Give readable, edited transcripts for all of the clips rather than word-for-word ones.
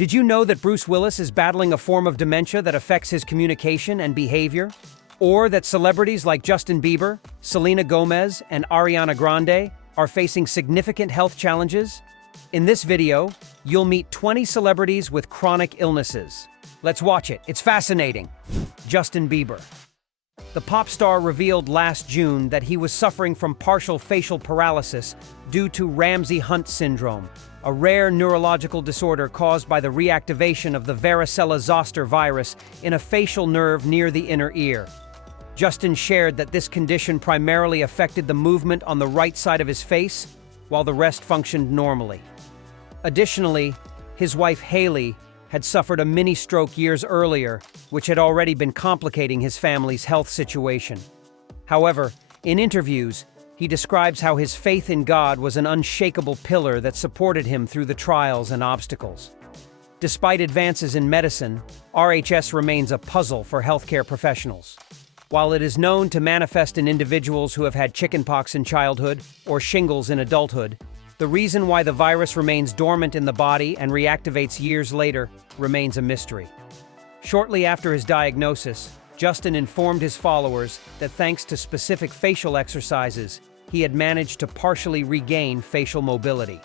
Did you know that Bruce Willis is battling a form of dementia that affects his communication and behavior? Or that celebrities like Justin Bieber, Selena Gomez, and Ariana Grande are facing significant health challenges? In this video, you'll meet 20 celebrities with chronic illnesses. Let's watch it. It's fascinating. Justin Bieber. The pop star revealed last June that he was suffering from partial facial paralysis due to Ramsay-Hunt syndrome, a rare neurological disorder caused by the reactivation of the varicella-zoster virus in a facial nerve near the inner ear. Justin shared that this condition primarily affected the movement on the right side of his face, while the rest functioned normally. Additionally, his wife Hailey had suffered a mini-stroke years earlier, which had already been complicating his family's health situation. However, in interviews, he describes how his faith in God was an unshakable pillar that supported him through the trials and obstacles. Despite advances in medicine, RHS remains a puzzle for healthcare professionals. While it is known to manifest in individuals who have had chickenpox in childhood or shingles in adulthood, the reason why the virus remains dormant in the body and reactivates years later remains a mystery. Shortly after his diagnosis, Justin informed his followers that thanks to specific facial exercises, he had managed to partially regain facial mobility.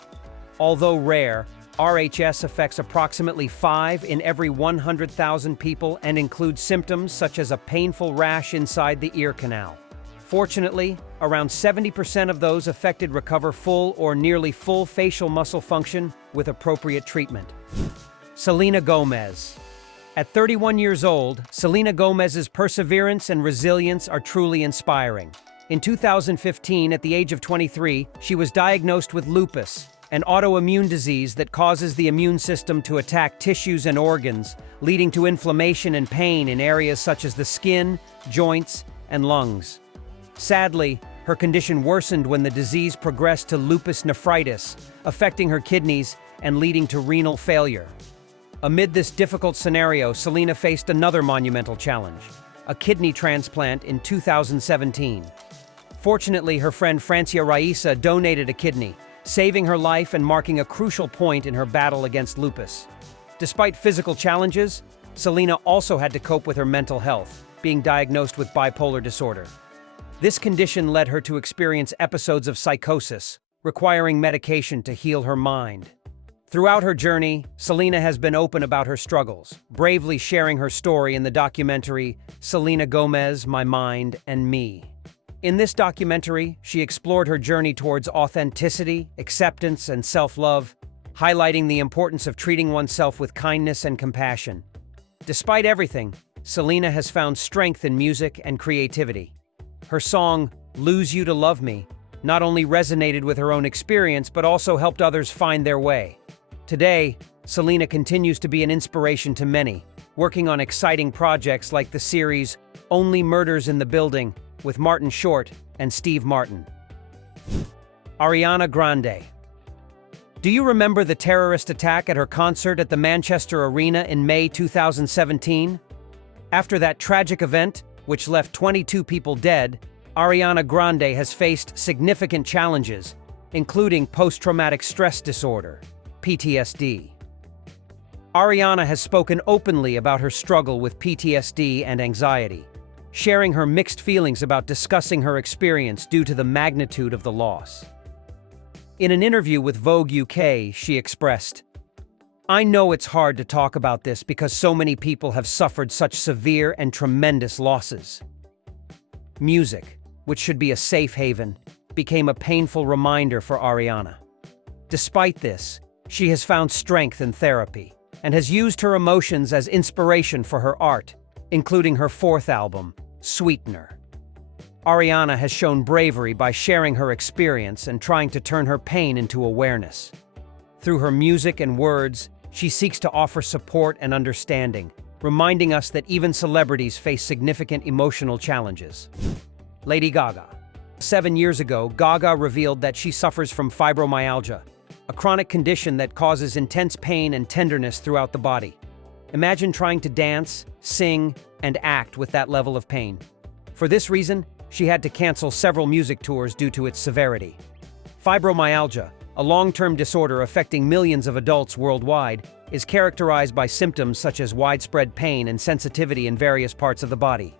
Although rare, RHS affects approximately 5 in every 100,000 people and includes symptoms such as a painful rash inside the ear canal. Fortunately, around 70% of those affected recover full or nearly full facial muscle function with appropriate treatment. Selena Gomez. At 31 years old, Selena Gomez's perseverance and resilience are truly inspiring. In 2015, at the age of 23, she was diagnosed with lupus, an autoimmune disease that causes the immune system to attack tissues and organs, leading to inflammation and pain in areas such as the skin, joints, and lungs. Sadly, her condition worsened when the disease progressed to lupus nephritis, affecting her kidneys and leading to renal failure. Amid this difficult scenario, Selena faced another monumental challenge, a kidney transplant in 2017. Fortunately, her friend Francia Raisa donated a kidney, saving her life and marking a crucial point in her battle against lupus. Despite physical challenges, Selena also had to cope with her mental health, being diagnosed with bipolar disorder. This condition led her to experience episodes of psychosis, requiring medication to heal her mind. Throughout her journey, Selena has been open about her struggles, bravely sharing her story in the documentary Selena Gomez, My Mind and Me. In this documentary, she explored her journey towards authenticity, acceptance, and self-love, highlighting the importance of treating oneself with kindness and compassion. Despite everything, Selena has found strength in music and creativity. Her song, Lose You to Love Me, not only resonated with her own experience but also helped others find their way. Today, Selena continues to be an inspiration to many, working on exciting projects like the series Only Murders in the Building with Martin Short and Steve Martin. Ariana Grande. Do you remember the terrorist attack at her concert at the Manchester Arena in May 2017? After that tragic event, which left 22 people dead, Ariana Grande has faced significant challenges, including post-traumatic stress disorder, PTSD. Ariana has spoken openly about her struggle with PTSD and anxiety, sharing her mixed feelings about discussing her experience due to the magnitude of the loss. In an interview with Vogue UK, she expressed, "I know it's hard to talk about this because so many people have suffered such severe and tremendous losses." Music, which should be a safe haven, became a painful reminder for Ariana. Despite this, she has found strength in therapy and has used her emotions as inspiration for her art, including her fourth album, Sweetener. Ariana has shown bravery by sharing her experience and trying to turn her pain into awareness. Through her music and words, she seeks to offer support and understanding, reminding us that even celebrities face significant emotional challenges. Lady Gaga. 7 years ago, Gaga revealed that she suffers from fibromyalgia, a chronic condition that causes intense pain and tenderness throughout the body. Imagine trying to dance, sing, and act with that level of pain. For this reason, she had to cancel several music tours due to its severity. Fibromyalgia, a long-term disorder affecting millions of adults worldwide, is characterized by symptoms such as widespread pain and sensitivity in various parts of the body.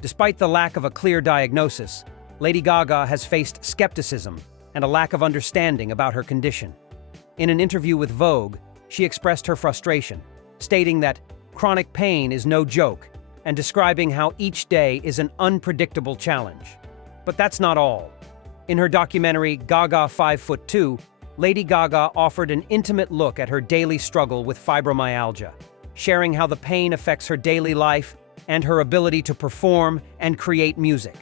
Despite the lack of a clear diagnosis, Lady Gaga has faced skepticism and a lack of understanding about her condition. In an interview with Vogue, she expressed her frustration, stating that chronic pain is no joke and describing how each day is an unpredictable challenge. But that's not all. In her documentary Gaga 5'2", Lady Gaga offered an intimate look at her daily struggle with fibromyalgia, sharing how the pain affects her daily life and her ability to perform and create music.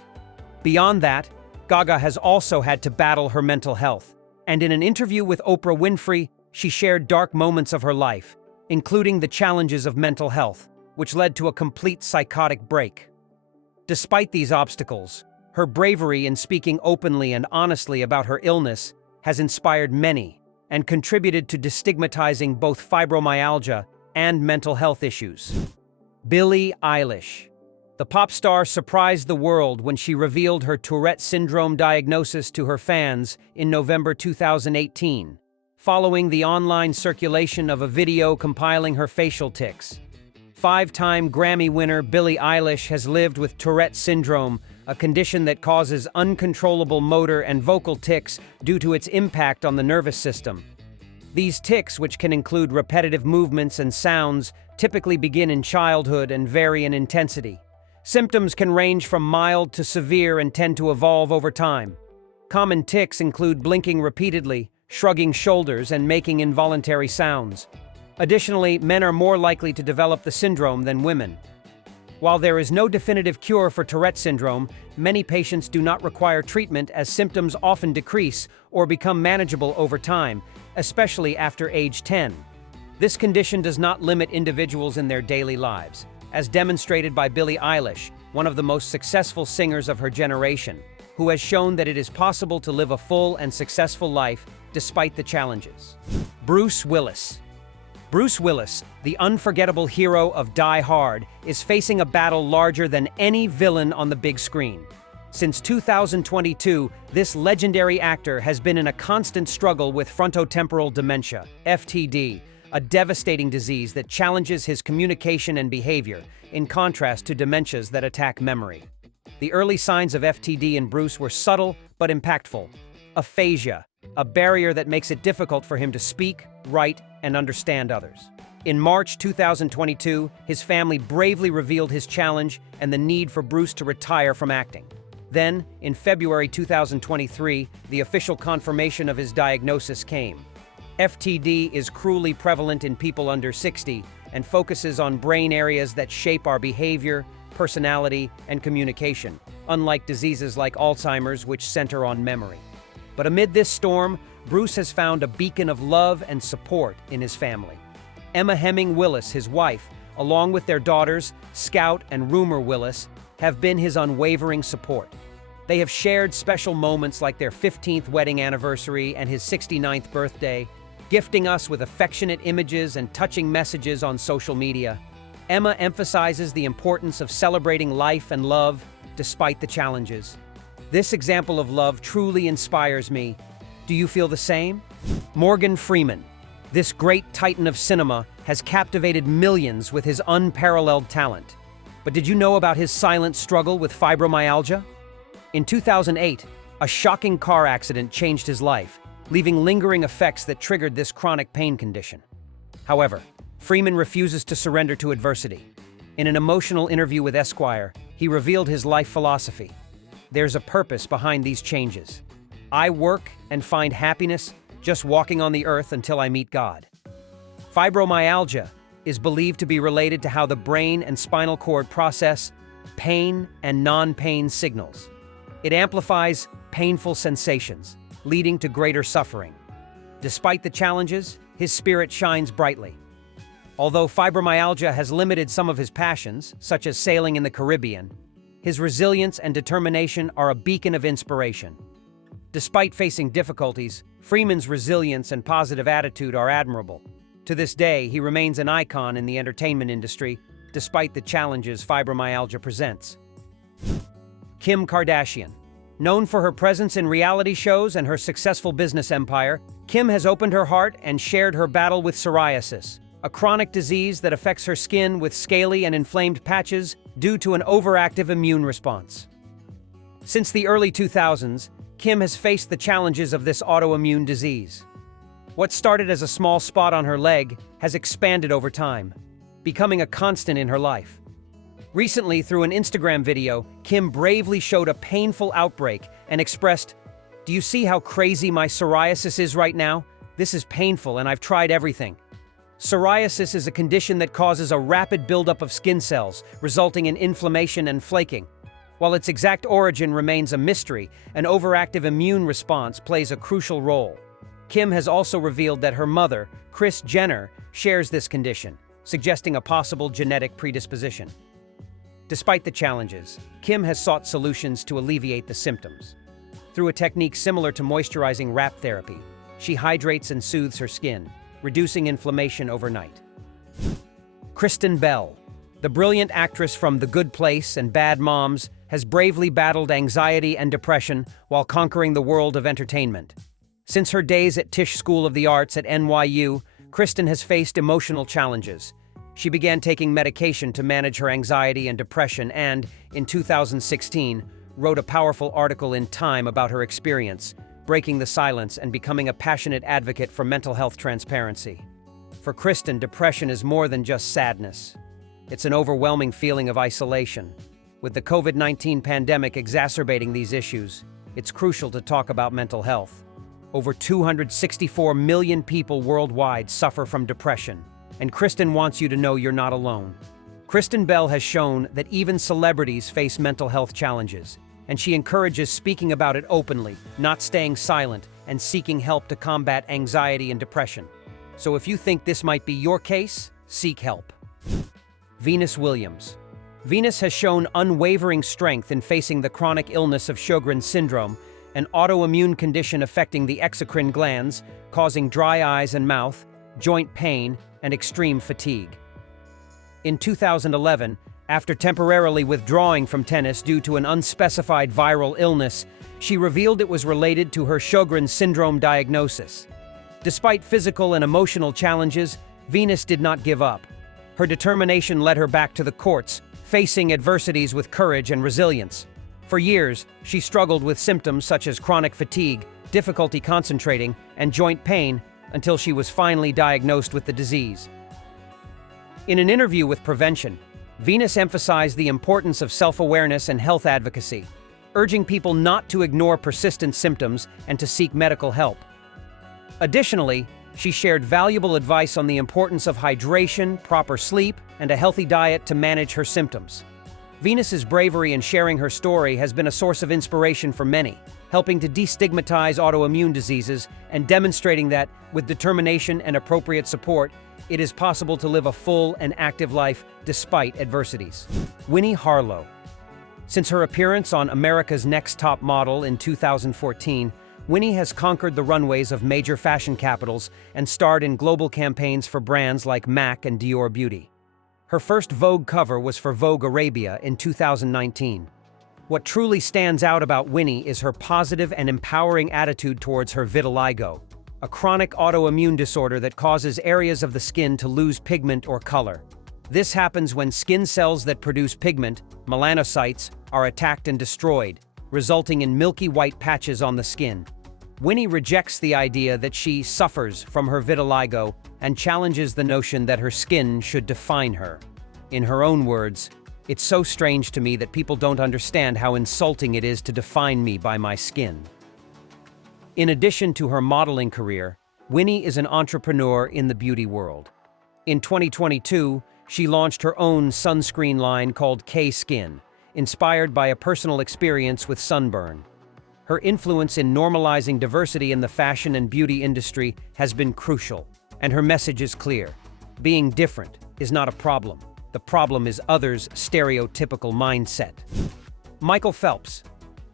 Beyond that, Gaga has also had to battle her mental health, and in an interview with Oprah Winfrey, she shared dark moments of her life, including the challenges of mental health, which led to a complete psychotic break. Despite these obstacles, her bravery in speaking openly and honestly about her illness has inspired many and contributed to destigmatizing both fibromyalgia and mental health issues. Billie Eilish. The pop star surprised the world when she revealed her Tourette syndrome diagnosis to her fans in November 2018, following the online circulation of a video compiling her facial tics. Five-time Grammy winner Billie Eilish has lived with Tourette syndrome, a condition that causes uncontrollable motor and vocal tics due to its impact on the nervous system. These tics, which can include repetitive movements and sounds, typically begin in childhood and vary in intensity. Symptoms can range from mild to severe and tend to evolve over time. Common tics include blinking repeatedly, shrugging shoulders, and making involuntary sounds. Additionally, men are more likely to develop the syndrome than women. While there is no definitive cure for Tourette syndrome, many patients do not require treatment as symptoms often decrease or become manageable over time, especially after age 10. This condition does not limit individuals in their daily lives, as demonstrated by Billie Eilish, one of the most successful singers of her generation, who has shown that it is possible to live a full and successful life despite the challenges. Bruce Willis. Bruce Willis, the unforgettable hero of Die Hard, is facing a battle larger than any villain on the big screen. Since 2022, this legendary actor has been in a constant struggle with frontotemporal dementia, FTD, a devastating disease that challenges his communication and behavior, in contrast to dementias that attack memory. The early signs of FTD in Bruce were subtle but impactful. Aphasia, a barrier that makes it difficult for him to speak, write, and understand others. In March 2022, his family bravely revealed his challenge and the need for Bruce to retire from acting. Then, in February 2023, the official confirmation of his diagnosis came. FTD is cruelly prevalent in people under 60 and focuses on brain areas that shape our behavior, personality, and communication, unlike diseases like Alzheimer's, which center on memory. But amid this storm, Bruce has found a beacon of love and support in his family. Emma Hemming Willis, his wife, along with their daughters, Scout and Rumor Willis, have been his unwavering support. They have shared special moments like their 15th wedding anniversary and his 69th birthday, gifting us with affectionate images and touching messages on social media. Emma emphasizes the importance of celebrating life and love despite the challenges. This example of love truly inspires me. Do you feel the same? Morgan Freeman. This great titan of cinema has captivated millions with his unparalleled talent. But did you know about his silent struggle with fibromyalgia? In 2008, a shocking car accident changed his life, leaving lingering effects that triggered this chronic pain condition. However, Freeman refuses to surrender to adversity. In an emotional interview with Esquire, he revealed his life philosophy. There's a purpose behind these changes. I work and find happiness just walking on the earth until I meet God. Fibromyalgia is believed to be related to how the brain and spinal cord process pain and non-pain signals. It amplifies painful sensations, leading to greater suffering. Despite the challenges, his spirit shines brightly. Although fibromyalgia has limited some of his passions, such as sailing in the Caribbean, his resilience and determination are a beacon of inspiration. Despite facing difficulties, Freeman's resilience and positive attitude are admirable. To this day, he remains an icon in the entertainment industry, despite the challenges fibromyalgia presents. Kim Kardashian. Known for her presence in reality shows and her successful business empire, Kim has opened her heart and shared her battle with psoriasis, a chronic disease that affects her skin with scaly and inflamed patches due to an overactive immune response. Since the early 2000s, Kim has faced the challenges of this autoimmune disease. What started as a small spot on her leg has expanded over time, becoming a constant in her life. Recently, through an Instagram video, Kim bravely showed a painful outbreak and expressed, "Do you see how crazy my psoriasis is right now? This is painful and I've tried everything." Psoriasis is a condition that causes a rapid buildup of skin cells, resulting in inflammation and flaking. While its exact origin remains a mystery, an overactive immune response plays a crucial role. Kim has also revealed that her mother, Kris Jenner, shares this condition, suggesting a possible genetic predisposition. Despite the challenges, Kim has sought solutions to alleviate the symptoms. Through a technique similar to moisturizing wrap therapy, she hydrates and soothes her skin, reducing inflammation overnight. Kristen Bell, the brilliant actress from The Good Place and Bad Moms, has bravely battled anxiety and depression while conquering the world of entertainment. Since her days at Tisch School of the Arts at NYU, Kristen has faced emotional challenges. She began taking medication to manage her anxiety and depression and, in 2016, wrote a powerful article in Time about her experience, breaking the silence and becoming a passionate advocate for mental health transparency. For Kristen, depression is more than just sadness. It's an overwhelming feeling of isolation. With the COVID-19 pandemic exacerbating these issues, it's crucial to talk about mental health. Over 264 million people worldwide suffer from depression, and Kristen wants you to know you're not alone. Kristen Bell has shown that even celebrities face mental health challenges, and she encourages speaking about it openly, not staying silent, and seeking help to combat anxiety and depression. So if you think this might be your case, seek help. Venus Williams. Venus has shown unwavering strength in facing the chronic illness of Sjogren's syndrome, an autoimmune condition affecting the exocrine glands, causing dry eyes and mouth, joint pain, and extreme fatigue. In 2011, after temporarily withdrawing from tennis due to an unspecified viral illness, she revealed it was related to her Sjogren's syndrome diagnosis. Despite physical and emotional challenges, Venus did not give up. Her determination led her back to the courts, facing adversities with courage and resilience. For years, she struggled with symptoms such as chronic fatigue, difficulty concentrating, and joint pain until she was finally diagnosed with the disease. In an interview with Prevention, Venus emphasized the importance of self-awareness and health advocacy, urging people not to ignore persistent symptoms and to seek medical help. Additionally, she shared valuable advice on the importance of hydration, proper sleep, and a healthy diet to manage her symptoms. Venus's bravery in sharing her story has been a source of inspiration for many, helping to destigmatize autoimmune diseases and demonstrating that, with determination and appropriate support, it is possible to live a full and active life despite adversities. Winnie Harlow. Since her appearance on America's Next Top Model in 2014, Winnie has conquered the runways of major fashion capitals and starred in global campaigns for brands like MAC and Dior Beauty. Her first Vogue cover was for Vogue Arabia in 2019. What truly stands out about Winnie is her positive and empowering attitude towards her vitiligo, a chronic autoimmune disorder that causes areas of the skin to lose pigment or color. This happens when skin cells that produce pigment, melanocytes, are attacked and destroyed, resulting in milky white patches on the skin. Winnie rejects the idea that she suffers from her vitiligo and challenges the notion that her skin should define her. In her own words, "It's so strange to me that people don't understand how insulting it is to define me by my skin." In addition to her modeling career, Winnie is an entrepreneur in the beauty world. In 2022, she launched her own sunscreen line called K-Skin, inspired by a personal experience with sunburn. Her influence in normalizing diversity in the fashion and beauty industry has been crucial, and her message is clear. Being different is not a problem. The problem is others' stereotypical mindset. Michael Phelps.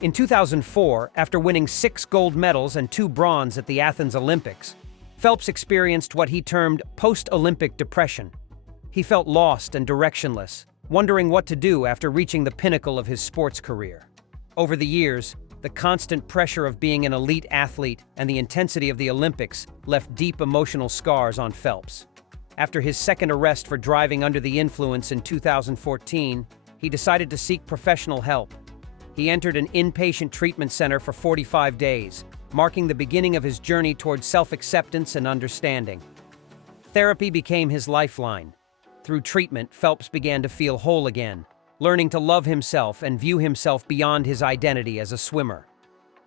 In 2004, after winning 6 gold medals and 2 bronze at the Athens Olympics, Phelps experienced what he termed post-Olympic depression. He felt lost and directionless, wondering what to do after reaching the pinnacle of his sports career. Over the years, the constant pressure of being an elite athlete and the intensity of the Olympics left deep emotional scars on Phelps. After his second arrest for driving under the influence in 2014, he decided to seek professional help. He entered an inpatient treatment center for 45 days, marking the beginning of his journey towards self-acceptance and understanding. Therapy became his lifeline. Through treatment, Phelps began to feel whole again, learning to love himself and view himself beyond his identity as a swimmer.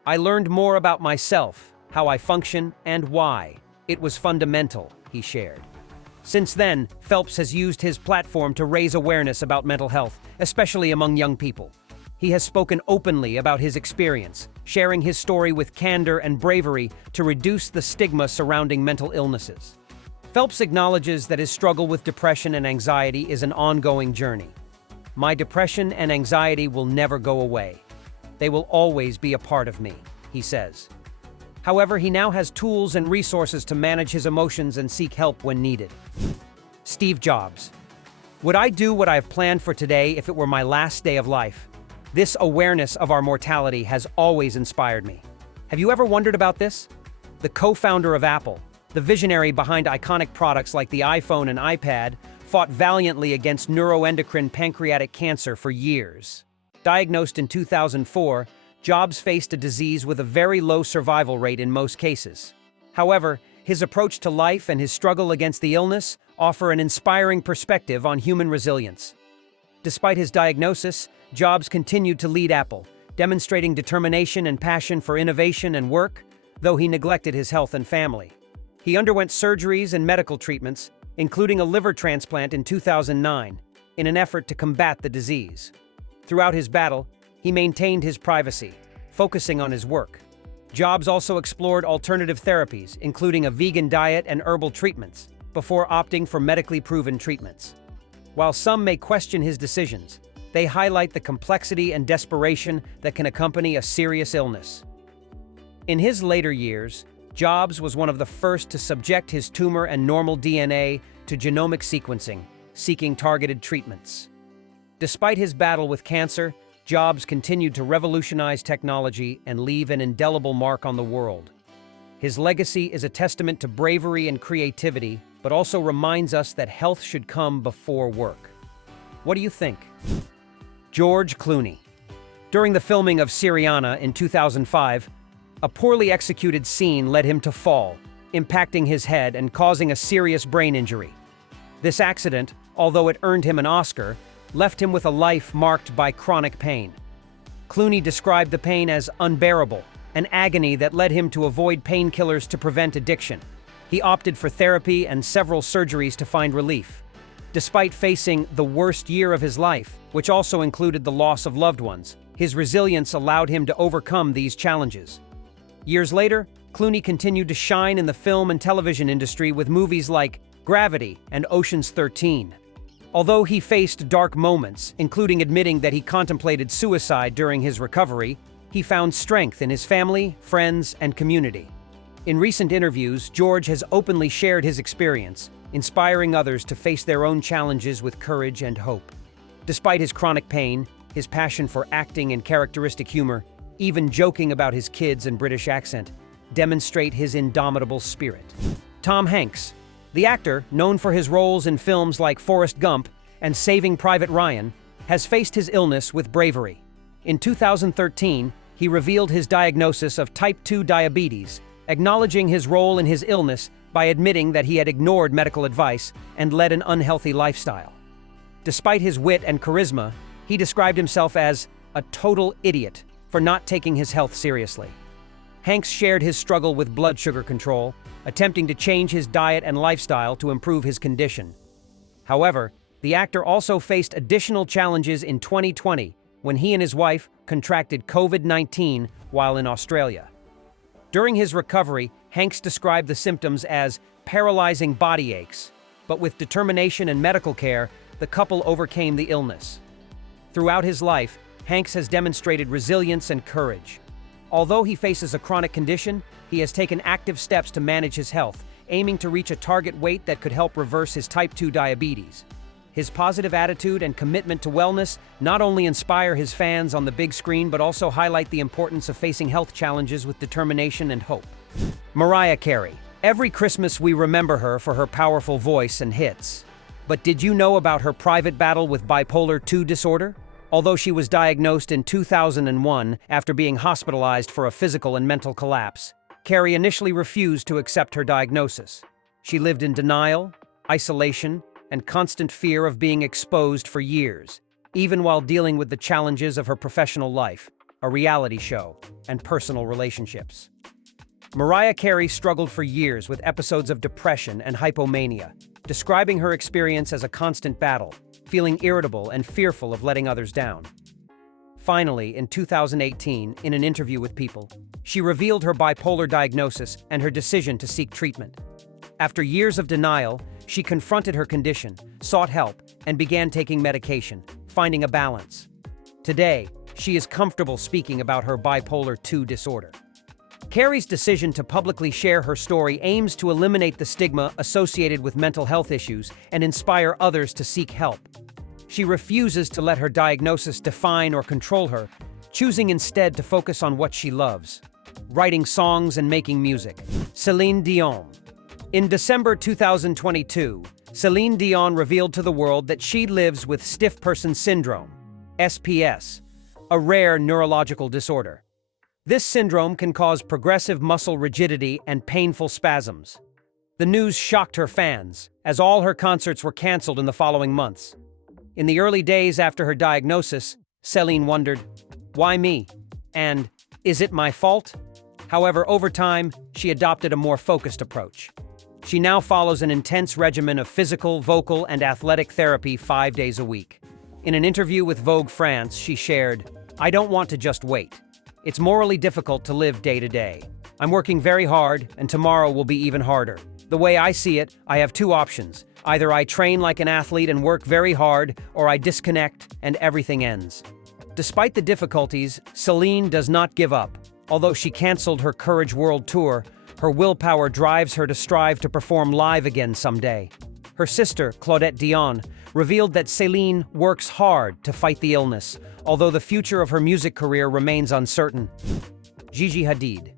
"I learned more about myself, how I function, and why. It was fundamental," he shared. Since then, Phelps has used his platform to raise awareness about mental health, especially among young people. He has spoken openly about his experience, sharing his story with candor and bravery to reduce the stigma surrounding mental illnesses. Phelps acknowledges that his struggle with depression and anxiety is an ongoing journey. "My depression and anxiety will never go away. They will always be a part of me," he says. However, he now has tools and resources to manage his emotions and seek help when needed. Steve Jobs. "Would I do what I have planned for today if it were my last day of life? This awareness of our mortality has always inspired me. Have you ever wondered about this?" The co-founder of Apple, the visionary behind iconic products like the iPhone and iPad, fought valiantly against neuroendocrine pancreatic cancer for years. Diagnosed in 2004, Jobs faced a disease with a very low survival rate in most cases. However, his approach to life and his struggle against the illness offer an inspiring perspective on human resilience. Despite his diagnosis, Jobs continued to lead Apple, demonstrating determination and passion for innovation and work, though he neglected his health and family. He underwent surgeries and medical treatments, including a liver transplant in 2009, in an effort to combat the disease. Throughout his battle, he maintained his privacy, focusing on his work. Jobs also explored alternative therapies, including a vegan diet and herbal treatments, before opting for medically proven treatments. While some may question his decisions, they highlight the complexity and desperation that can accompany a serious illness. In his later years, Jobs was one of the first to subject his tumor and normal DNA to genomic sequencing, seeking targeted treatments. Despite his battle with cancer, Jobs continued to revolutionize technology and leave an indelible mark on the world. His legacy is a testament to bravery and creativity, but also reminds us that health should come before work. What do you think? George Clooney. During the filming of Syriana in 2005, a poorly executed scene led him to fall, impacting his head and causing a serious brain injury. This accident, although it earned him an Oscar, left him with a life marked by chronic pain. Clooney described the pain as unbearable, an agony that led him to avoid painkillers to prevent addiction. He opted for therapy and several surgeries to find relief. Despite facing the worst year of his life, which also included the loss of loved ones, his resilience allowed him to overcome these challenges. Years later, Clooney continued to shine in the film and television industry with movies like Gravity and Ocean's 13. Although he faced dark moments, including admitting that he contemplated suicide during his recovery, he found strength in his family, friends, and community. In recent interviews, George has openly shared his experience, inspiring others to face their own challenges with courage and hope. Despite his chronic pain, his passion for acting and characteristic humor, even joking about his kids and British accent, demonstrate his indomitable spirit. Tom Hanks. The actor, known for his roles in films like Forrest Gump and Saving Private Ryan, has faced his illness with bravery. In 2013, he revealed his diagnosis of type 2 diabetes, acknowledging his role in his illness by admitting that he had ignored medical advice and led an unhealthy lifestyle. Despite his wit and charisma, he described himself as a total idiot for not taking his health seriously. Hanks shared his struggle with blood sugar control, attempting to change his diet and lifestyle to improve his condition. However, the actor also faced additional challenges in 2020 when he and his wife contracted COVID-19 while in Australia. During his recovery, Hanks described the symptoms as paralyzing body aches, but with determination and medical care, the couple overcame the illness. Throughout his life, Hanks has demonstrated resilience and courage. Although he faces a chronic condition, he has taken active steps to manage his health, aiming to reach a target weight that could help reverse his type 2 diabetes. His positive attitude and commitment to wellness not only inspire his fans on the big screen but also highlight the importance of facing health challenges with determination and hope. Mariah Carey. Every Christmas we remember her for her powerful voice and hits. But did you know about her private battle with bipolar II disorder? Although she was diagnosed in 2001 after being hospitalized for a physical and mental collapse, Carey initially refused to accept her diagnosis. She lived in denial, isolation, and constant fear of being exposed for years, even while dealing with the challenges of her professional life, a reality show, and personal relationships. Mariah Carey struggled for years with episodes of depression and hypomania, describing her experience as a constant battle, feeling irritable and fearful of letting others down. Finally, in 2018, in an interview with People, she revealed her bipolar diagnosis and her decision to seek treatment. After years of denial, she confronted her condition, sought help, and began taking medication, finding a balance. Today, she is comfortable speaking about her bipolar II disorder. Carey's decision to publicly share her story aims to eliminate the stigma associated with mental health issues and inspire others to seek help. She refuses to let her diagnosis define or control her, choosing instead to focus on what she loves: writing songs and making music. Seline Dion. In December 2022, Seline Dion revealed to the world that she lives with stiff person syndrome, SPS, a rare neurological disorder. This syndrome can cause progressive muscle rigidity and painful spasms. The news shocked her fans, as all her concerts were canceled in the following months. In the early days after her diagnosis, Seline wondered, "Why me?" and "Is it my fault?" However, over time, she adopted a more focused approach. She now follows an intense regimen of physical, vocal, and athletic therapy 5 days a week. In an interview with Vogue France, she shared, "I don't want to just wait. It's morally difficult to live day to day. I'm working very hard, and tomorrow will be even harder. The way I see it, I have two options. Either I train like an athlete and work very hard, or I disconnect and everything ends." Despite the difficulties, Seline does not give up. Although she canceled her Courage World Tour, her willpower drives her to strive to perform live again someday. Her sister, Claudette Dion, revealed that Seline works hard to fight the illness, although the future of her music career remains uncertain. Gigi Hadid.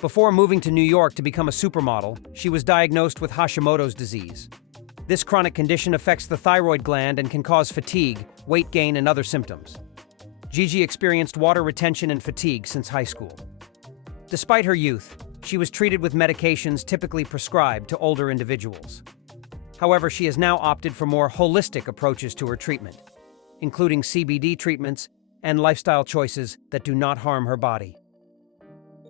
Before moving to New York to become a supermodel, she was diagnosed with Hashimoto's disease. This chronic condition affects the thyroid gland and can cause fatigue, weight gain, and other symptoms. Gigi experienced water retention and fatigue since high school. Despite her youth, she was treated with medications typically prescribed to older individuals. However, she has now opted for more holistic approaches to her treatment, including CBD treatments and lifestyle choices that do not harm her body.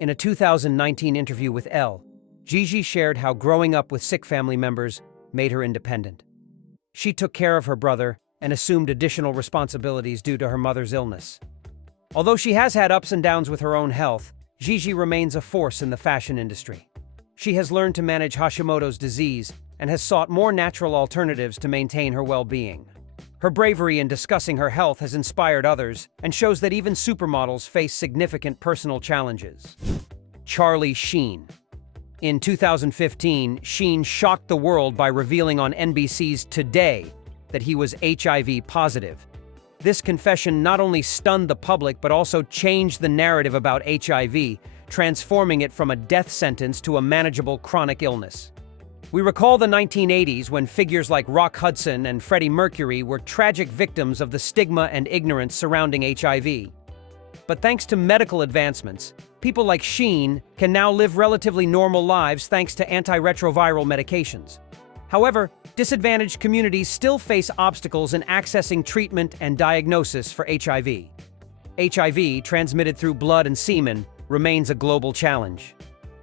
In a 2019 interview with Elle, Gigi shared how growing up with sick family members made her independent. She took care of her brother and assumed additional responsibilities due to her mother's illness. Although she has had ups and downs with her own health, Gigi remains a force in the fashion industry. She has learned to manage Hashimoto's disease and has sought more natural alternatives to maintain her well-being. Her bravery in discussing her health has inspired others and shows that even supermodels face significant personal challenges. Charlie Sheen. In 2015, Sheen shocked the world by revealing on NBC's Today that he was HIV positive. This confession not only stunned the public but also changed the narrative about HIV, transforming it from a death sentence to a manageable chronic illness. We recall the 1980s when figures like Rock Hudson and Freddie Mercury were tragic victims of the stigma and ignorance surrounding HIV. But thanks to medical advancements, people like Sheen can now live relatively normal lives thanks to antiretroviral medications. However, disadvantaged communities still face obstacles in accessing treatment and diagnosis for HIV. HIV, transmitted through blood and semen, remains a global challenge.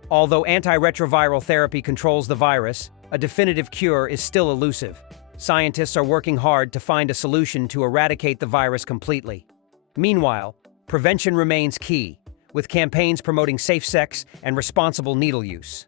Although antiretroviral therapy controls the virus, a definitive cure is still elusive. Scientists are working hard to find a solution to eradicate the virus completely. Meanwhile, prevention remains key, with campaigns promoting safe sex and responsible needle use.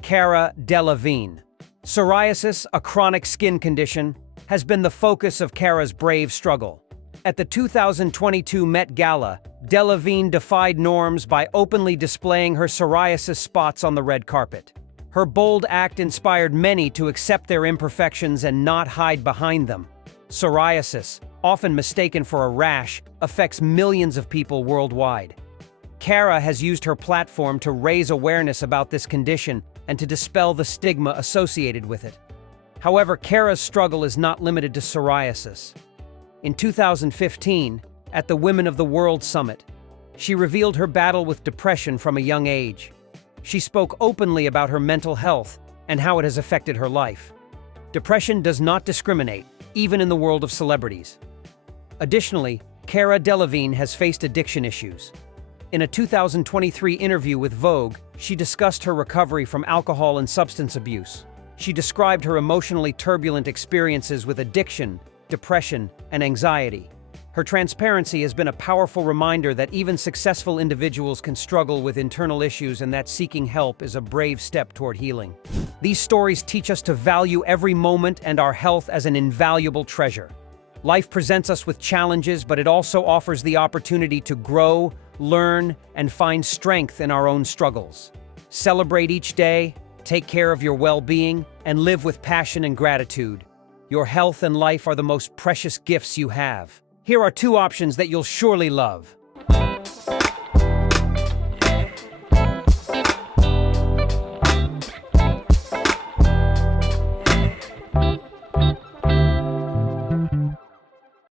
Cara Delevingne. Psoriasis, a chronic skin condition, has been the focus of Cara's brave struggle. At the 2022 Met Gala, Delevingne defied norms by openly displaying her psoriasis spots on the red carpet. Her bold act inspired many to accept their imperfections and not hide behind them. Psoriasis, often mistaken for a rash, affects millions of people worldwide. Cara has used her platform to raise awareness about this condition and to dispel the stigma associated with it. However, Cara's struggle is not limited to psoriasis. In 2015, at the Women of the World Summit, she revealed her battle with depression from a young age. She spoke openly about her mental health and how it has affected her life. Depression does not discriminate, even in the world of celebrities. Additionally, Cara Delevingne has faced addiction issues. In a 2023 interview with Vogue, she discussed her recovery from alcohol and substance abuse. She described her emotionally turbulent experiences with addiction, depression, and anxiety. Her transparency has been a powerful reminder that even successful individuals can struggle with internal issues and that seeking help is a brave step toward healing. These stories teach us to value every moment and our health as an invaluable treasure. Life presents us with challenges, but it also offers the opportunity to grow, learn, and find strength in our own struggles. Celebrate each day, take care of your well-being, and live with passion and gratitude. Your health and life are the most precious gifts you have. Here are two options that you'll surely love.